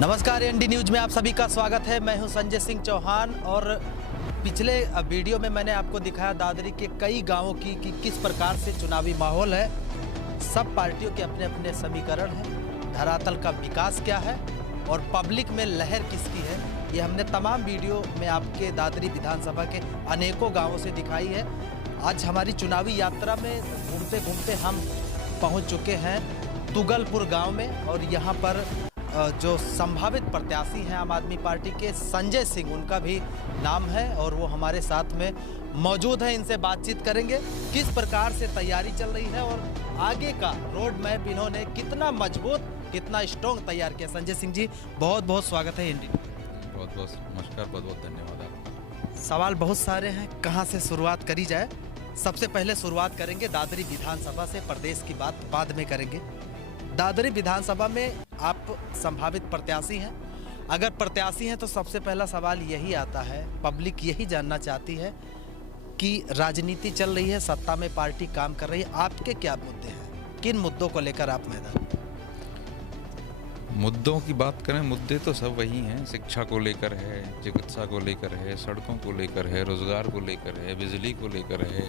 नमस्कार, ND news में आप सभी का स्वागत है। मैं हूं संजय सिंह चौहान और पिछले वीडियो में मैंने आपको दिखाया दादरी के कई गांवों की कि किस प्रकार से चुनावी माहौल है। सब पार्टियों के अपने अपने समीकरण हैं, धरातल का विकास क्या है और पब्लिक में लहर किसकी है, ये हमने तमाम वीडियो में आपके दादरी विधानसभा के अनेकों गाँवों से दिखाई है। आज हमारी चुनावी यात्रा में घूमते घूमते हम पहुँच चुके हैं तुगलपुर गाँव में और यहाँ पर जो संभावित प्रत्याशी हैं आम आदमी पार्टी के संजय सिंह, उनका भी नाम है और वो हमारे साथ में मौजूद है। इनसे बातचीत करेंगे किस प्रकार से तैयारी चल रही है और आगे का रोड मैप इन्होंने कितना मजबूत, कितना स्ट्रॉन्ग तैयार किया। संजय सिंह जी, बहुत बहुत स्वागत है इंडिया। बहुत बहुत नमस्कार, बहुत बहुत धन्यवाद आपका। सवाल बहुत सारे हैं, कहाँ से शुरुआत करी जाए? सबसे पहले शुरुआत करेंगे दादरी विधानसभा से, प्रदेश की बात बाद में करेंगे। दादरी विधानसभा में आप संभावित प्रत्याशी हैं। अगर प्रत्याशी हैं तो सबसे पहला सवाल यही आता है, पब्लिक यही जानना चाहती है कि राजनीति चल रही है, सत्ता में पार्टी काम कर रही है, आपके क्या मुद्दे हैं, किन मुद्दों को लेकर आप मैदान? मुद्दों की बात करें, मुद्दे तो सब वही हैं। शिक्षा को लेकर है, चिकित्सा को लेकर है, सड़कों को लेकर है, रोजगार को लेकर है, बिजली को लेकर है,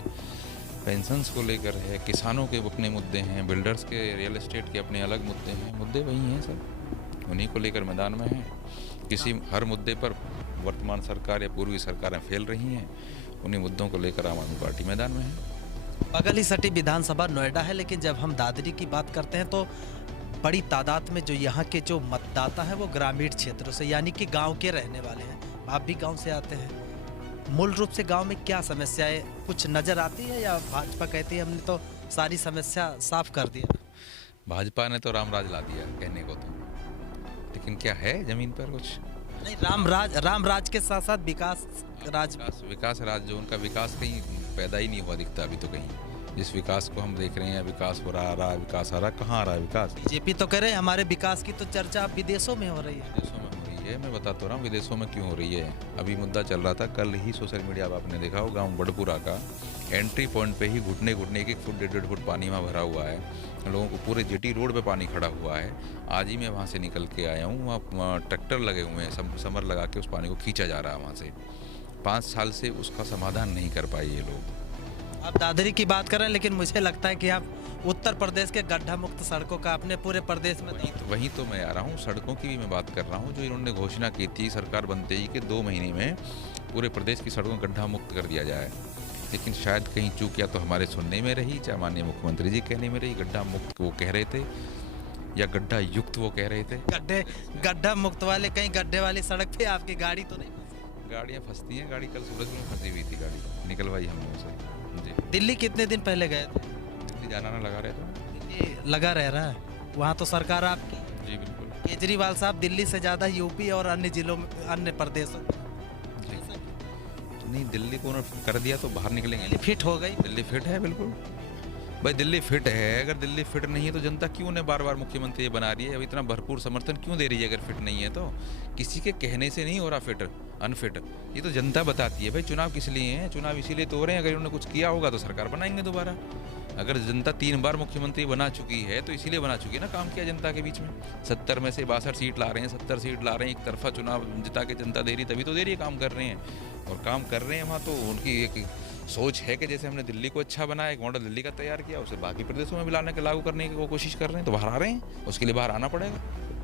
पेंशन्स को लेकर है, किसानों के अपने मुद्दे हैं, बिल्डर्स के, रियल एस्टेट के अपने अलग मुद्दे हैं। मुद्दे वही हैं सब, उन्हीं को लेकर मैदान में हैं। हर मुद्दे पर वर्तमान सरकार या पूर्वी सरकारें फेल रही हैं, उन्हीं मुद्दों को लेकर आम आदमी पार्टी मैदान में है। बगल ही सटी विधानसभा नोएडा है, लेकिन जब हम दादरी की बात करते हैं तो बड़ी तादाद में जो यहाँ के जो मतदाता हैं वो ग्रामीण क्षेत्रों से, यानी कि गाँव के रहने वाले हैं। आप भी गाँव से आते हैं। मूल रूप से गांव में क्या समस्याएं कुछ नजर आती है या भाजपा कहती है हमने तो सारी समस्या साफ कर दिया? भाजपा ने तो रामराज ला दिया कहने को तो, लेकिन क्या है जमीन पर कुछ नहीं। राम राज के साथ साथ विकास राज, जो उनका विकास कहीं पैदा ही नहीं हुआ दिखता अभी तो कहीं। जिस विकास को हम देख रहे हैं, विकास हो रहा, विकास आ रहा, कहाँ आ रहा है विकास? बीजेपी तो कह रहे हैं हमारे विकास की तो चर्चा विदेशों में हो रही है। मैं बता तो रहा हूँ विदेशों में क्यों हो रही है। अभी मुद्दा चल रहा था कल ही सोशल मीडिया पर, आपने देखा हो, गांव बड़पुरा का एंट्री पॉइंट पे ही घुटने घुटने 1 फुट 1.5 फुट पानी वहाँ भरा हुआ है। लोगों को पूरे जेटी रोड पे पानी खड़ा हुआ है। आज ही मैं वहाँ से निकल के आया हूँ, वहाँ ट्रैक्टर लगे हुए हैं, समर लगा के उस पानी को खींचा जा रहा है वहाँ से। 5 साल से उसका समाधान नहीं कर पाए ये लोग। आप दादरी की बात कर रहे हैं, लेकिन मुझे लगता है कि आप उत्तर प्रदेश के गड्ढा मुक्त सड़कों का अपने पूरे प्रदेश में वहीं तो मैं आ रहा हूँ। सड़कों की भी मैं बात कर रहा हूँ, जो इन्होंने घोषणा की थी सरकार बनते ही कि 2 महीने में पूरे प्रदेश की सड़कों को गड्ढा मुक्त कर दिया जाए। लेकिन शायद कहीं चूक या तो हमारे सुनने में रही, चाहे माननीय मुख्यमंत्री जी कहने में रही। गड्ढा मुक्त वो कह रहे थे या गड्ढा युक्त वो कह रहे थे। गड्ढा मुक्त वाले, कहीं गड्ढे वाली सड़क पे आपकी गाड़ी तो नहीं? गाड़ियाँ फंसती हैं। गाड़ी कल सूरज में फंसी हुई थी, गाड़ी निकलवाई हमने उसे जी। दिल्ली कितने दिन पहले गए थे? दिल्ली जाना ना लगा रहे थे, लगा रह रहा है वहाँ तो सरकार आपकी। जी बिल्कुल। केजरीवाल साहब दिल्ली से ज़्यादा यूपी और अन्य जिलों में, अन्य प्रदेशों में नहीं, दिल्ली को उन्होंने कर दिया तो बाहर निकलेंगे। फिट हो गई, दिल्ली फिट है बिल्कुल भाई, दिल्ली फिट है। अगर दिल्ली फिट नहीं है तो जनता क्यों उन्हें बार बार मुख्यमंत्री बना रही है? अब इतना भरपूर समर्थन क्यों दे रही है? अगर फिट नहीं है तो किसी के कहने से नहीं हो रहा फिट अनफिट, ये तो जनता बताती है। भाई चुनाव किस लिए हैं? चुनाव इसीलिए तो हो रहे हैं, अगर उन्होंने कुछ किया होगा तो सरकार बनाएंगे दोबारा। अगर जनता 3 बार मुख्यमंत्री बना चुकी है तो इसीलिए बना चुकी है ना, काम किया जनता के बीच में। 70 में से 62 सीट ला रहे हैं, 70 सीट ला रहे हैं। एक तरफा चुनाव जिता के जनता दे रही, तभी तो दे रही है, काम कर रहे हैं। और काम कर रहे हैं वहाँ तो उनकी एक सोच है कि जैसे हमने दिल्ली को अच्छा बनाया, एक मॉडल दिल्ली का तैयार किया, उसे बाकी प्रदेशों में भी लाने के, लागू करने की वो कोशिश कर रहे हैं। तो बाहर आ रहे हैं, उसके लिए बाहर आना पड़ेगा।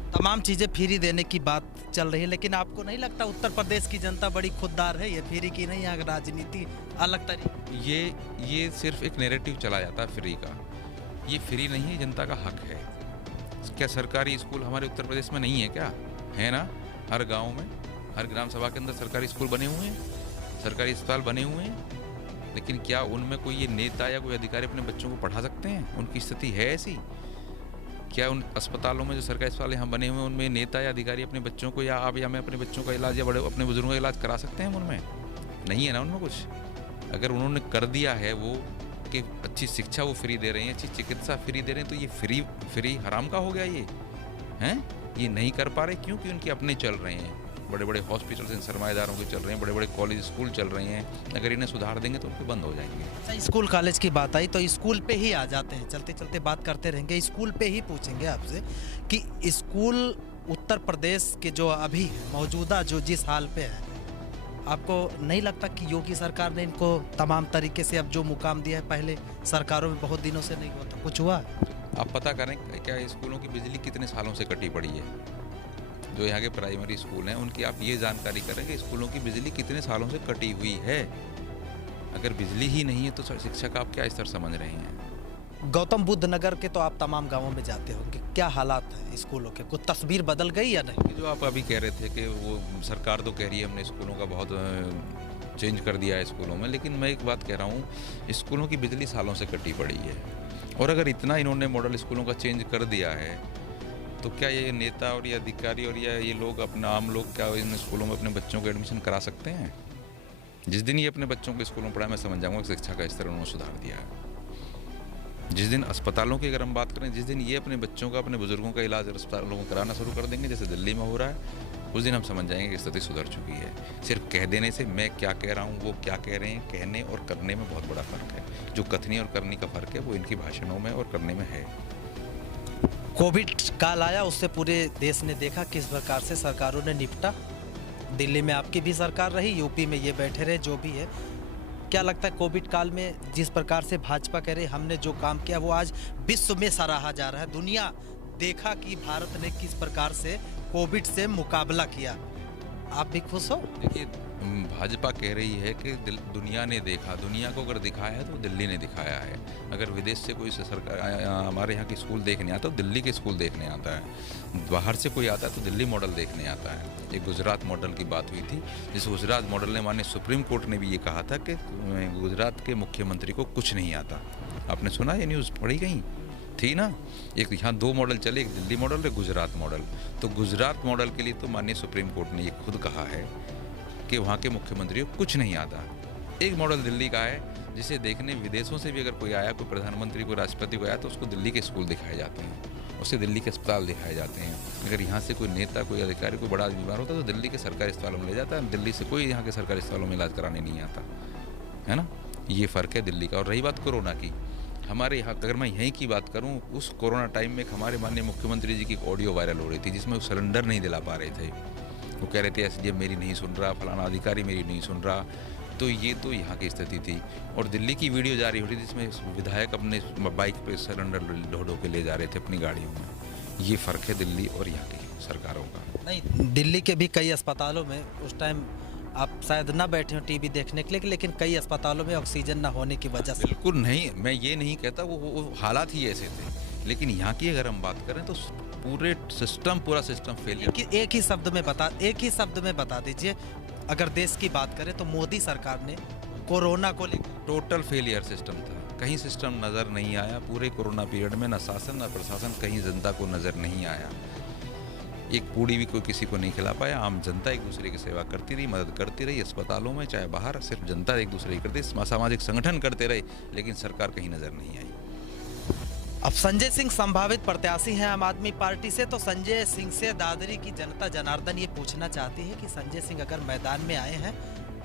तमाम चीज़ें फ्री देने की बात चल रही है, लेकिन आपको नहीं लगता उत्तर प्रदेश की जनता बड़ी खुददार है? ये फ्री की नहीं, यहाँ राजनीति अलग तरीके। ये सिर्फ एक नैरेटिव चला जाता है फ्री का। ये फ्री नहीं है, जनता का हक है। क्या सरकारी स्कूल हमारे उत्तर प्रदेश में नहीं है क्या? है ना, हर गाँव में, हर ग्राम सभा के अंदर सरकारी स्कूल बने हुए हैं, सरकारी अस्पताल बने हुए हैं। लेकिन क्या उनमें कोई ये नेता या कोई अधिकारी अपने बच्चों को पढ़ा सकते हैं? उनकी स्थिति है ऐसी? क्या उन अस्पतालों में, जो सरकारी अस्पताल यहाँ बने हुए हैं, उनमें नेता या अधिकारी अपने बच्चों को, या आप या मैं अपने बच्चों का इलाज या बड़े अपने बुजुर्गों का इलाज करा सकते हैं? उनमें नहीं है ना, उनमें कुछ। अगर उन्होंने कर दिया है वो कि अच्छी शिक्षा वो फ्री दे रहे हैं, अच्छी चिकित्सा फ्री दे रहे हैं, तो ये फ्री हराम का हो गया ये हैं? ये नहीं कर पा रहे क्योंकि उनके अपने चल रहे हैं। बड़े बड़े हॉस्पिटल्स इन सरमाएदारों के चल रहे हैं, बड़े बड़े कॉलेज स्कूल चल रहे हैं। अगर इन्हें सुधार देंगे तो उनके बंद हो जाएंगे। अच्छा, स्कूल कॉलेज की बात आई तो स्कूल पे ही आ जाते हैं, चलते चलते बात करते रहेंगे। स्कूल पे ही पूछेंगे आपसे कि स्कूल उत्तर प्रदेश के जो अभी मौजूदा जो जिस हाल पे है, आपको नहीं लगता कि योगी सरकार ने इनको तमाम तरीके से अब जो मुकाम दिया है, पहले सरकारों में बहुत दिनों से नहीं हुआ था, कुछ हुआ? आप पता करें क्या स्कूलों की बिजली कितने सालों से कटी पड़ी है। जो यहाँ के प्राइमरी स्कूल हैं उनकी आप ये जानकारी करें कि स्कूलों की बिजली कितने सालों से कटी हुई है। अगर बिजली ही नहीं है तो शिक्षा का आप क्या स्तर समझ रहे हैं। गौतम बुद्ध नगर के तो आप तमाम गांवों में जाते होंगे, क्या हालात है स्कूलों के? कुछ तस्वीर बदल गई या नहीं? जो आप अभी कह रहे थे कि वो सरकार तो कह रही है हमने स्कूलों का बहुत चेंज कर दिया है स्कूलों में, लेकिन मैं एक बात कह रहा हूँ, स्कूलों की बिजली सालों से कटी पड़ी है। और अगर इतना इन्होंने मॉडल स्कूलों का चेंज कर दिया है तो क्या ये नेता और ये अधिकारी और ये लोग अपना आम लोग क्या इन स्कूलों में अपने बच्चों को एडमिशन करा सकते हैं? जिस दिन ये अपने बच्चों को स्कूलों में पढ़ाए मैं समझ जाऊँगा शिक्षा का स्तर उन्होंने सुधार दिया है। जिस दिन अस्पतालों की अगर हम बात करें, जिस दिन ये अपने बच्चों का अपने बुजुर्गों का इलाज अस्पतालों में कराना शुरू कर देंगे जैसे दिल्ली में हो रहा है, उस दिन हम समझ जाएंगे कि स्थिति सुधर चुकी है। सिर्फ कह देने से मैं क्या कह रहा हूँ वो क्या कह रहे हैं, कहने और करने में बहुत बड़ा फर्क है। जो कथनी और करनी का फर्क है वो इनकी भाषणों में और करने में है। कोविड काल आया, उससे पूरे देश ने देखा किस प्रकार से सरकारों ने निपटा। दिल्ली में आपकी भी सरकार रही, यूपी में ये बैठे रहे, जो भी है। क्या लगता है कोविड काल में जिस प्रकार से भाजपा कह रही हमने जो काम किया वो आज विश्व में सराहा जा रहा है, दुनिया देखा कि भारत ने किस प्रकार से कोविड से मुकाबला किया, आप भी खुश हो? देखिए, भाजपा कह रही है कि दुनिया ने देखा, दुनिया को अगर दिखाया है तो दिल्ली ने दिखाया है। अगर विदेश से कोई सरकार हमारे यहाँ के स्कूल देखने आता है तो दिल्ली के स्कूल देखने आता है, बाहर से कोई आता है तो दिल्ली मॉडल देखने आता है। एक गुजरात मॉडल की बात हुई थी, जिस गुजरात मॉडल ने माननीय सुप्रीम कोर्ट ने भी ये कहा था कि गुजरात के मुख्यमंत्री को कुछ नहीं आता। आपने सुना ये न्यूज़ पढ़ी कहीं थी ना? एक यहाँ दो मॉडल चले, एक दिल्ली मॉडल एक गुजरात मॉडल। तो गुजरात मॉडल के लिए तो माननीय सुप्रीम कोर्ट ने ये खुद कहा है कि वहाँ के मुख्यमंत्री को कुछ नहीं आता। एक मॉडल दिल्ली का है जिसे देखने विदेशों से भी अगर कोई आया, कोई प्रधानमंत्री कोई राष्ट्रपति को आया तो उसको दिल्ली के स्कूल दिखाए जाते हैं, उससे दिल्ली के अस्पताल दिखाए जाते हैं। अगर यहाँ से कोई नेता कोई अधिकारी कोई बड़ा बीमार होता है तो दिल्ली के सरकारी अस्पतालों में ले जाता है, दिल्ली से कोई यहाँ के सरकारी अस्पतालों में इलाज कराने नहीं आता है ना। ये फ़र्क है दिल्ली का। और रही बात कोरोना की, हमारे यहाँ अगर मैं यहीं की बात करूँ, उस कोरोना टाइम में हमारे माननीय मुख्यमंत्री जी की एक ऑडियो वायरल हो रही थी जिसमें वो सिलेंडर नहीं दिला पा रहे थे। वो कह रहे थे एसडीएम मेरी नहीं सुन रहा, फलाना अधिकारी मेरी नहीं सुन रहा। तो ये तो यहाँ की स्थिति थी। और दिल्ली की वीडियो जारी हो रही थी जिसमें विधायक अपने बाइक पे सिलेंडर ढो के ले जा रहे थे अपनी गाड़ियों में। ये फ़र्क है दिल्ली और यहाँ की सरकारों का। नहीं, दिल्ली के भी कई अस्पतालों में उस टाइम आप शायद ना बैठे हो टीवी देखने के लिए, लेकिन कई अस्पतालों में ऑक्सीजन ना होने की वजह से। बिल्कुल नहीं, मैं ये नहीं कहता, वो हालात ही ऐसे थे। लेकिन यहाँ की अगर हम बात करें तो पूरा सिस्टम फेलियर। एक ही शब्द में बता दीजिए, अगर देश की बात करें तो मोदी सरकार ने कोरोना को लेकर टोटल फेलियर सिस्टम था। कहीं सिस्टम नज़र नहीं आया पूरे कोरोना पीरियड में, न शासन न प्रशासन, कहीं जनता को नज़र नहीं आया। एक पूड़ी भी कोई किसी को नहीं खिला पाया। आम जनता एक दूसरे की सेवा करती रही, मदद करती रही, अस्पतालों में चाहे बाहर, सिर्फ जनता एक दूसरे की करती, सामाजिक संगठन करते रहे, लेकिन सरकार कहीं नज़र नहीं आई। अब संजय सिंह संभावित प्रत्याशी हैं आम आदमी पार्टी से, तो संजय सिंह से दादरी की जनता जनार्दन ये पूछना चाहती है कि संजय सिंह अगर मैदान में आए हैं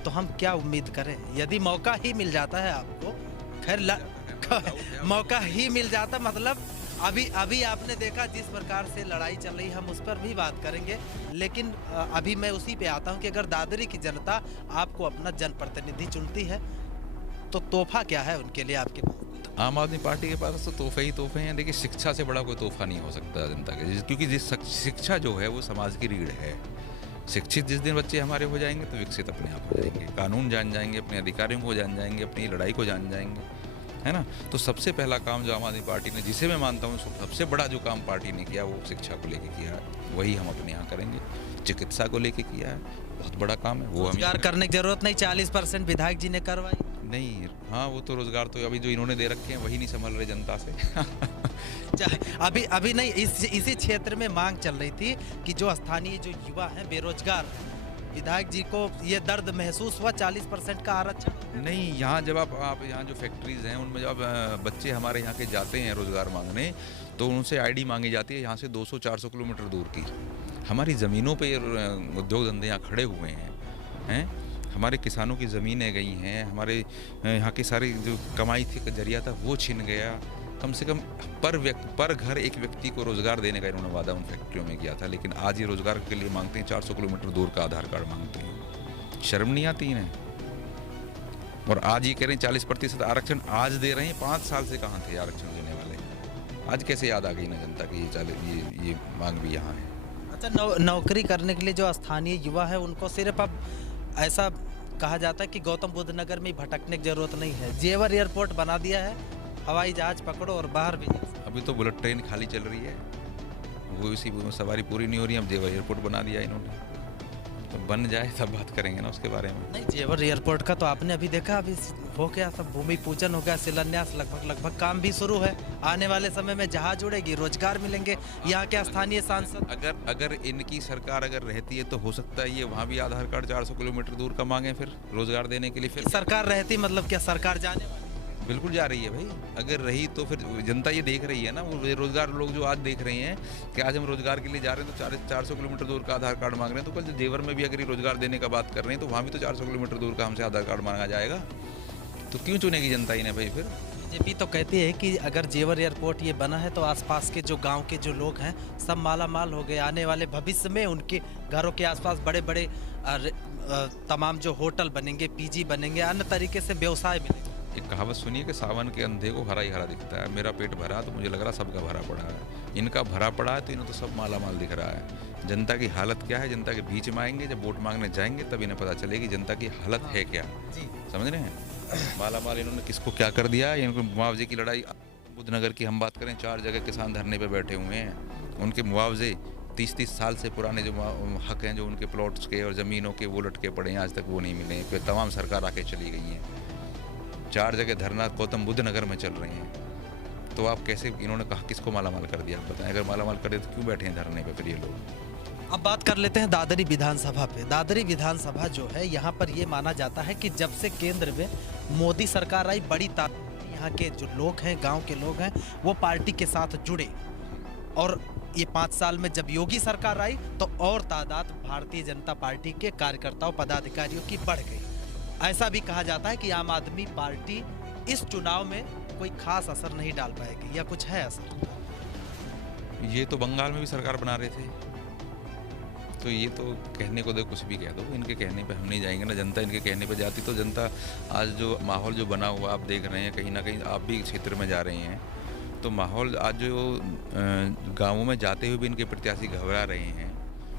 तो हम क्या उम्मीद करें? यदि मौका ही मिल जाता है आपको, खैर मौका ही मिल जाता, मतलब अभी आपने देखा जिस प्रकार से लड़ाई चल रही, हम उस पर भी बात करेंगे, लेकिन अभी मैं उसी पे आता हूं कि अगर दादरी की जनता आपको अपना जनप्रतिनिधि चुनती है तो तोहफा क्या है उनके लिए आपके पास? आम आदमी पार्टी के पास तो तोहफे ही तोहफे हैं। देखिए, शिक्षा से बड़ा कोई तोहफा नहीं हो सकता जनता के, क्योंकि जिस शिक्षा जो है वो समाज की रीढ़ है। शिक्षित जिस दिन बच्चे हमारे हो जाएंगे तो विकसित अपने आप हो जाएंगे, कानून जान जाएंगे, अपने अधिकारियों को जान जाएंगे, अपनी लड़ाई को जान जाएंगे, है ना। तो सबसे पहला काम जो आम आदमी पार्टी ने, जिसे मैं मानता हूँ सबसे बड़ा जो काम पार्टी ने किया वो शिक्षा को लेके किया है, वही हम अपने यहाँ करेंगे। चिकित्सा को लेके किया है, बहुत बड़ा काम है वो। रोजगार करने की जरूरत नहीं, 40% विधायक जी ने करवाई नहीं। हाँ, वो तो रोजगार तो अभी जो इन्होंने दे रखे हैं वही नहीं संभल रहे जनता से। अभी नहीं, इसी क्षेत्र में मांग चल रही थी कि जो स्थानीय जो युवा हैं बेरोजगार, विधायक जी को ये दर्द महसूस हुआ 40% का आरक्षण नहीं। यहाँ जब आप यहाँ जो फैक्ट्रीज हैं उनमें जब बच्चे हमारे यहाँ के जाते हैं रोजगार मांगने, तो उनसे आईडी मांगी जाती है यहाँ से 200-400 किलोमीटर दूर की। हमारी ज़मीनों पे उद्योग धंधे यहाँ खड़े हुए हैं, हमारे किसानों की ज़मीनें गई हैं, हमारे यहाँ की सारी जो कमाई थी का जरिया था वो छिन गया, कम से कम पर घर एक व्यक्ति को रोजगार देने का इन्होंने वादा उन फैक्ट्रियों में किया था, लेकिन आज ये रोजगार के लिए मांगते हैं 400 किलोमीटर दूर का आधार कार्ड मांगते हैं। शर्म नहीं आती इन्हें? और आज ये कह रहे हैं 40% आरक्षण आज दे रहे हैं, 5 साल से कहाँ थे आरक्षण देने वाले? आज कैसे याद आ गई ना जनता की ये मांग भी यहाँ है। अच्छा, नौकरी करने के लिए जो स्थानीय युवा है उनको सिर्फ अब ऐसा कहा जाता है कि गौतम बुद्ध नगर में भटकने की जरूरत नहीं है, जेवर एयरपोर्ट बना दिया है, हवाई जहाज पकड़ो और बाहर भी जा सकते। अभी तो बुलेट ट्रेन खाली चल रही है, वो इसी सवारी पूरी नहीं हो रही है। अब जेवर एयरपोर्ट बना दिया इन्होंने, तो बन जाए तब बात करेंगे ना उसके बारे में। नहीं, जेवर एयरपोर्ट का तो आपने अभी देखा, अभी हो गया, सब भूमि पूजन हो गया, शिलान्यास लगभग काम भी शुरू है। आने वाले समय में जहाज उड़ेगी, रोजगार मिलेंगे। यहाँ के स्थानीय सांसद अगर इनकी सरकार अगर रहती है तो हो सकता है ये वहाँ भी आधार कार्ड 400 किलोमीटर दूर का मांगे फिर रोजगार देने के लिए। फिर सरकार रहती मतलब क्या सरकार जाने वाली? बिल्कुल जा रही है भाई, अगर रही तो फिर जनता ये देख रही है ना। वो बेरोजगार लोग जो आज देख रहे हैं कि आज हम रोजगार के लिए जा रहे हैं तो 400 किलोमीटर दूर का आधार कार्ड मांग रहे हैं, तो कल जेवर में भी अगर ये रोजगार देने का बात कर रहे हैं तो वहाँ भी तो 400 किलोमीटर दूर का हमसे आधार कार्ड मांगा जाएगा। तो क्यों चुनेगी जनता इन्हें भाई? फिर बीजेपी तो कहती है कि अगर जेवर एयरपोर्ट ये बना है तो आसपास के जो गांव के जो लोग हैं सब माला माल हो गए। आने वाले भविष्य में उनके घरों के आसपास बड़े बड़े तमाम जो होटल बनेंगे, पीजी बनेंगे, अन्य तरीके से व्यवसाय मिलेंगे। एक कहावत सुनिए कि सावन के अंधे को हरा ही हरा दिखता है। मेरा पेट भरा तो मुझे लग रहा सबका भरा पड़ा है, इनका भरा पड़ा है तो इन्हें तो सब माला माल दिख रहा है। जनता की हालत क्या है, जनता के बीच में आएंगे, जब वोट मांगने जाएंगे तब इन्हें पता चलेगी जनता की हालत है क्या। समझ रहे हैं? माला माल इन्होंने किसको क्या कर दिया है। इनको मुआवजे की लड़ाई, बुद्धनगर की हम बात करें, 4 जगह किसान धरने पे बैठे हुए हैं। उनके मुआवजे 30-30 साल से पुराने जो हक हैं जो उनके प्लॉट्स के और ज़मीनों के, वो लटके पड़े हैं, आज तक वो नहीं मिले। फिर तमाम सरकार आके चली गई हैं। 4 जगह धरना गौतम बुद्ध नगर में चल रहे हैं। तो आप कैसे, इन्होंने कहा किसको माला माल कर दिया? आप बताएं, अगर माला माल कर दे तो क्यों बैठे हैं धरने पे फिर ये लोग? अब बात कर लेते हैं दादरी विधानसभा पे। दादरी विधानसभा जो है, यहाँ पर ये माना जाता है कि जब से केंद्र में मोदी सरकार आई, बड़ी तादाद यहाँ के जो लोग हैं, गांव के लोग हैं, वो पार्टी के साथ जुड़े। और ये 5 साल में जब योगी सरकार आई तो और तादाद भारतीय जनता पार्टी के कार्यकर्ताओं, पदाधिकारियों की बढ़ गई। ऐसा भी कहा जाता है कि आम आदमी पार्टी इस चुनाव में कोई खास असर नहीं डाल पाएगी, या कुछ है असर? ये तो बंगाल में भी सरकार बना रहे थे, तो ये तो कहने को दे कुछ भी कह दो, इनके कहने पे हम नहीं जाएंगे ना। जनता इनके कहने पे जाती तो जनता, आज जो माहौल जो बना हुआ आप देख रहे हैं, कहीं ना कहीं आप भी क्षेत्र में जा रहे हैं, तो माहौल आज जो गाँवों में जाते हुए भी इनके प्रत्याशी घबरा रहे हैं।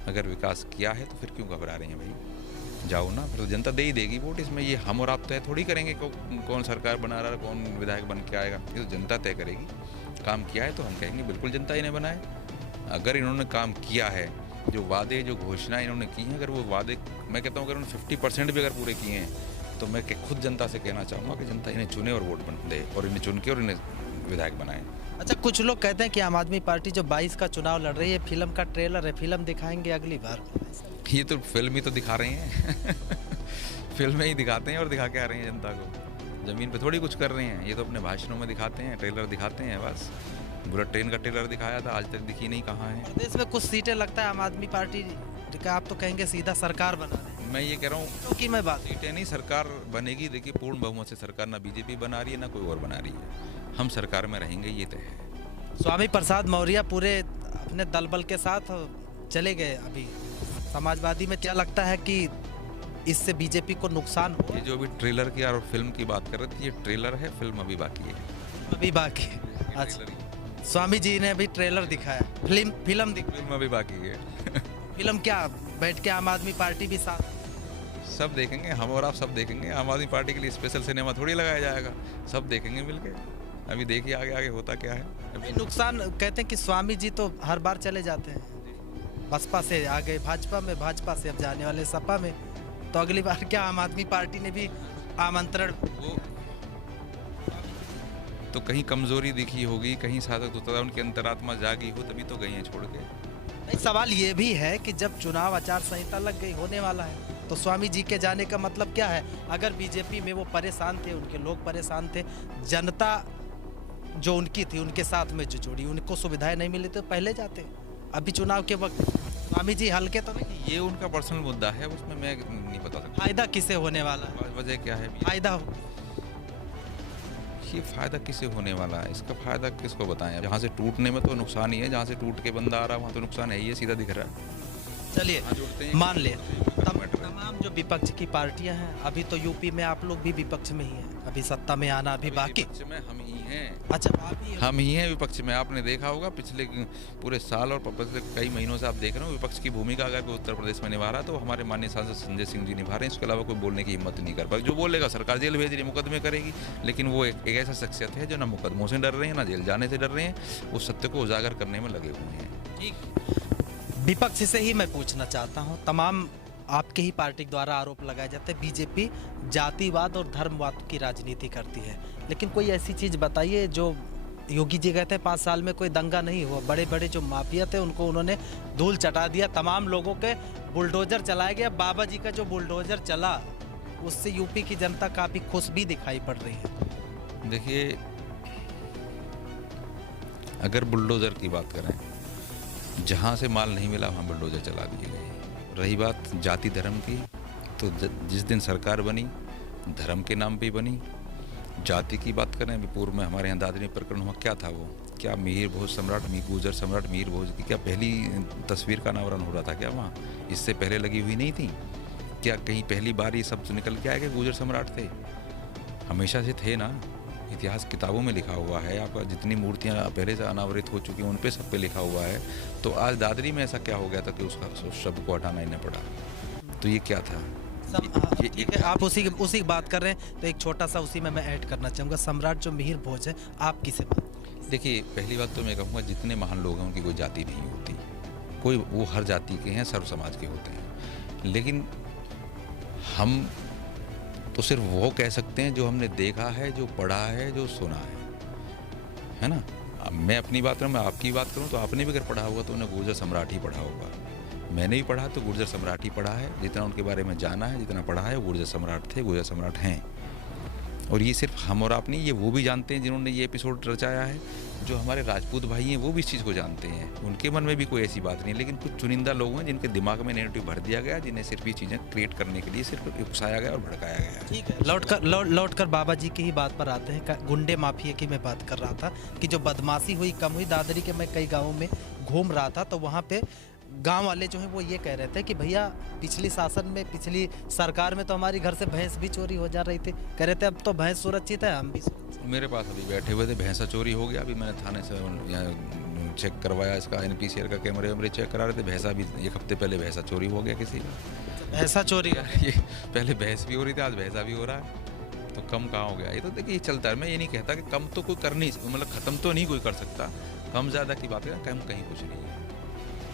अगर विकास किया है तो फिर क्यों घबरा रहे हैं भाई? जाओ ना, फिर तो जनता दे ही देगी वोट। इसमें ये हम और आप तय थोड़ी करेंगे कौन सरकार बना रहा है, कौन विधायक बन के आएगा, ये तो जनता तय करेगी। काम किया है तो हम कहेंगे बिल्कुल जनता इन्हें बनाए। अगर इन्होंने काम किया है, जो वादे जो घोषणाएं इन्होंने की हैं, अगर वो वादे, मैं कहता हूँ अगर उन्होंने 50% भी अगर पूरे किए हैं तो मैं खुद जनता से कहना चाहूँगा कि जनता इन्हें चुने और वोट दे, और इन्हें चुन के और इन्हें विधायक बनाए। अच्छा, कुछ लोग कहते हैं कि आम आदमी पार्टी जो 22 का चुनाव लड़ रही है, फिल्म का ट्रेलर है, फिल्म दिखाएंगे अगली बार। ये तो फिल्म ही तो दिखा रहे हैं फिल्में ही दिखाते हैं और दिखा के आ रहे हैं जनता को। ज़मीन पे थोड़ी कुछ कर रहे हैं, ये तो अपने भाषणों में दिखाते हैं, ट्रेलर दिखाते हैं बस। बुलेट ट्रेन का ट्रेलर दिखाया था, आज तक दिखी नहीं, कहाँ है? प्रदेश में कुछ सीटें लगता है आम आदमी पार्टी का, आप तो कहेंगे सीधा सरकार बना रहे हैं। मैं ये कह रहा हूँ क्योंकि मैं बात सीटें नहीं, सरकार बनेगी। देखिए, पूर्ण बहुमत से सरकार ना बीजेपी बना रही है ना कोई और बना रही है, हम सरकार में रहेंगे, ये तय है। स्वामी प्रसाद मौर्य पूरे अपने दल बल के साथ चले गए अभी समाजवादी में। क्या लगता है कि इससे बीजेपी को नुकसान हो? ये जो अभी ट्रेलर की और फिल्म की बात कर रहे थे, ये ट्रेलर है, फिल्म अभी बाकी है। अभी बाकी है? अच्छा, स्वामी जी ने अभी ट्रेलर दिखाया, फिल्म अभी बाकी है फिल्म क्या बैठ के आम आदमी पार्टी भी साथ सब देखेंगे, हम और आप सब देखेंगे। आम आदमी पार्टी के लिए स्पेशल सिनेमा थोड़ी लगाया जाएगा, सब देखेंगे मिलके। अभी देखिए आगे आगे होता क्या है। अभी नुकसान कहते हैं कि स्वामी जी तो हर बार चले जाते हैं, बसपा से आ गए भाजपा में, भाजपा से अब जाने वाले सपा में, तो अगली बार क्या आम आदमी पार्टी ने भी आमंत्रण? वो तो कहीं कमजोरी दिखी होगी, कहीं साधक होता, उनकी अंतरात्मा जागी हो, तभी तो गई हैं छोड़ के। नहीं, सवाल ये भी है कि जब चुनाव आचार संहिता लग गई, होने वाला है, तो स्वामी जी के जाने का मतलब क्या है? अगर बीजेपी में वो परेशान थे, उनके लोग परेशान थे, जनता जो उनकी थी उनके साथ में जो जुड़ी, उनको सुविधाएं नहीं मिली तो पहले जाते। अभी चुनाव के वक्त स्वामी जी हल्के तो नहीं? ये उनका पर्सनल मुद्दा है, उसमें मैं नहीं बता सकता। फायदा किसे होने वाला है? वजह क्या है? फायदा हो, देखिए फ़ायदा किसे होने वाला है, इसका फ़ायदा किसको बताएं। जहाँ से टूटने में तो नुकसान ही है, जहाँ से टूट के बंदा आ रहा है वहाँ तो नुकसान है ही है, सीधा दिख रहा है। चलिए हाँ, जुड़ते हैं, मान ले मैटर है। तमाम जो विपक्ष की पार्टियां हैं, अभी तो यूपी में आप लोग भी विपक्ष में ही हैं, अभी सत्ता में आना अभी बाकी। विपक्ष में हम ही हैं, अच्छा आप ही हम ही हैं विपक्ष में। आपने देखा होगा पिछले पूरे साल और पिछले कई महीनों से आप देख रहे हो विपक्ष की भूमिका अगर कोई उत्तर प्रदेश में निभा रहा है तो हमारे माननीय सांसद संजय सिंह जी निभा रहे हैं। इसके अलावा कोई बोलने की हिम्मत नहीं कर पाए। जो बोलेगा सरकार जेल भेज रही, मुकदमे करेगी, लेकिन वो एक ऐसा शख्सियत है जो ना मुकदमों से डर रहे हैं ना जेल जाने से डर रहे हैं, उस सत्य को उजागर करने में लगे हुए हैं। ठीक, विपक्ष से ही मैं पूछना चाहता हूँ, तमाम आपके ही पार्टी द्वारा आरोप लगाए जाते हैं बीजेपी जातिवाद और धर्मवाद की राजनीति करती है, लेकिन कोई ऐसी चीज़ बताइए जो योगी जी कहते हैं 5 साल में कोई दंगा नहीं हुआ, बड़े बड़े जो माफिया थे उनको उन्होंने धूल चटा दिया, तमाम लोगों के बुलडोजर चलाया गया। बाबा जी का जो बुलडोजर चला उससे यूपी की जनता काफ़ी खुश भी दिखाई पड़ रही है। देखिए अगर बुलडोज़र की बात करें, जहाँ से माल नहीं मिला वहाँ बुलडोज़र चला दिए गए। रही बात जाति धर्म की, तो जिस दिन सरकार बनी धर्म के नाम पे बनी। जाति की बात करें, अभी पूर्व में हमारे यहाँ दादरी प्रकरण हुआ, क्या था वो, क्या मिहिर भोज सम्राट गुर्जर सम्राट मिहिर भोज की क्या पहली तस्वीर का अनावरण हो रहा था क्या वहाँ? इससे पहले लगी हुई नहीं थी क्या? कहीं पहली बार ये सब निकल के आए कि गुर्जर सम्राट थे? हमेशा से थे ना, इतिहास किताबों में लिखा हुआ है। आपका जितनी मूर्तियाँ पहले से अनावरित हो चुकी हैं उन पे सब पे लिखा हुआ है। तो आज दादरी में ऐसा क्या हो गया था कि उसका उस शब्द को हटाना ही न पड़ा? तो ये क्या था? ठीक है, आप उसी की बात कर रहे हैं तो एक छोटा सा उसी में मैं ऐड करना चाहूँगा। सम्राट जो मिहिर भोज है, आप किसे बात? देखिए पहली बात तो मैं कहूँगा जितने महान लोग हैं उनकी कोई जाति नहीं होती, कोई वो हर जाति के हैं, सर्व समाज के होते हैं। लेकिन हम तो सिर्फ वो कह सकते हैं जो हमने देखा है, जो पढ़ा है, जो सुना है ना? अब मैं अपनी बात करूँ, मैं आपकी बात करूँ तो आपने भी अगर पढ़ा होगा तो उन्हें गुर्जर सम्राट ही पढ़ा होगा। मैंने भी पढ़ा तो गुर्जर सम्राट ही पढ़ा है। जितना उनके बारे में जाना है, जितना पढ़ा है, गुर्जर सम्राट थे, गुर्जर सम्राट हैं। और ये सिर्फ हम और आप नहीं, ये वो भी जानते हैं जिन्होंने ये एपिसोड रचाया है। जो हमारे राजपूत भाई हैं वो भी इस चीज़ को जानते हैं, उनके मन में भी कोई ऐसी बात नहीं है। लेकिन कुछ चुनिंदा लोग हैं जिनके दिमाग में नेगेटिव भर दिया गया, जिन्हें सिर्फ ये चीज़ें क्रिएट करने के लिए सिर्फ उकसाया गया और भड़काया गया। ठीक है, लौट कर बाबा जी की ही बात पर आते हैं। गुंडे माफिया की मैं बात कर रहा था कि जो बदमाशी हुई कम हुई। दादरी के मैं कई गाँवों में घूम रहा था तो वहाँ पे गांव वाले जो हैं वो ये कह रहे थे कि भैया पिछली शासन में, पिछली सरकार में तो हमारी घर से भैंस भी चोरी हो जा रही थी, कह रहे थे अब तो भैंस सुरक्षित है, हम भी सुरक्षित। मेरे पास अभी बैठे हुए थे, भैंसा चोरी हो गया। अभी मैंने थाने से यहाँ चेक करवाया, इसका NPCR का कैमरे वैमरे चेक करा रहे थे। भैंसा भी 1 हफ्ते पहले भैंसा चोरी हो गया किसी का। भैंसा चोरी ये पहले भैंस भी हो रही थी, आज भैंसा भी हो रहा है, तो कम कहाँ हो गया? ये तो देखिए चलता है। मैं ये नहीं कहता कि कम तो कोई कर नहीं, मतलब ख़त्म तो नहीं कोई कर सकता। कम ज़्यादा की बात करें, कम कहीं कुछ नहीं है,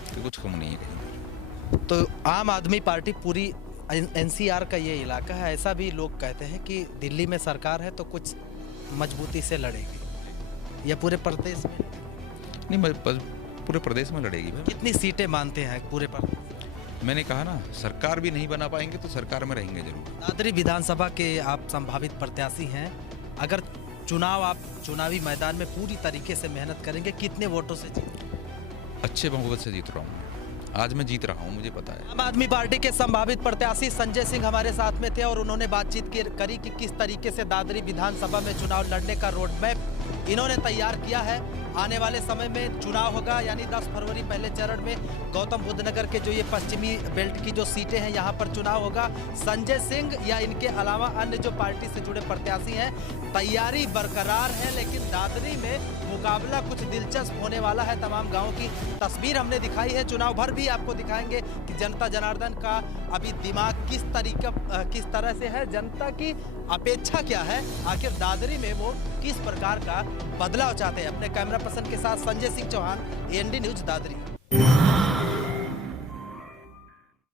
कि कुछ कम नहीं है कहीं। तो आम आदमी पार्टी पूरी NCR का ये इलाका है, ऐसा भी लोग कहते हैं कि दिल्ली में सरकार है तो कुछ मजबूती से लड़ेगी, या पूरे प्रदेश में नहीं, पूरे प्रदेश में लड़ेगी। कितनी सीटें मानते हैं पूरे प्रदेश? मैंने कहा ना, सरकार भी नहीं बना पाएंगे तो सरकार में रहेंगे जरूर। दादरी विधानसभा के आप संभावित प्रत्याशी हैं, अगर आप चुनावी मैदान में पूरी तरीके से मेहनत करेंगे, कितने वोटों से जीत? अच्छे बहुमत से जीत रहा हूँ। आज मैं जीत रहा हूँ, मुझे पता है। आम आदमी पार्टी के संभावित प्रत्याशी संजय सिंह हमारे साथ में थे और उन्होंने बातचीत करी कि किस तरीके से दादरी विधानसभा में चुनाव लड़ने का रोड मैप इन्होंने तैयार किया है। आने वाले समय में चुनाव होगा, यानी 10 फरवरी पहले चरण में गौतम बुद्ध नगर के जो ये पश्चिमी बेल्ट की जो सीटें हैं यहाँ पर चुनाव होगा। संजय सिंह या इनके अलावा अन्य जो पार्टी से जुड़े प्रत्याशी हैं, तैयारी बरकरार है, लेकिन दादरी में मुकाबला कुछ दिलचस्प होने वाला है। तमाम गाँव की तस्वीर हमने दिखाई है, चुनाव भर भी आपको दिखाएंगे कि जनता जनार्दन का अभी दिमाग किस तरह से है, जनता की अपेक्षा क्या है, आखिर दादरी में वो किस प्रकार का बदलाव चाहते हैं। अपने कैमरा पर्सन के साथ संजय सिंह चौहान, AND न्यूज दादरी।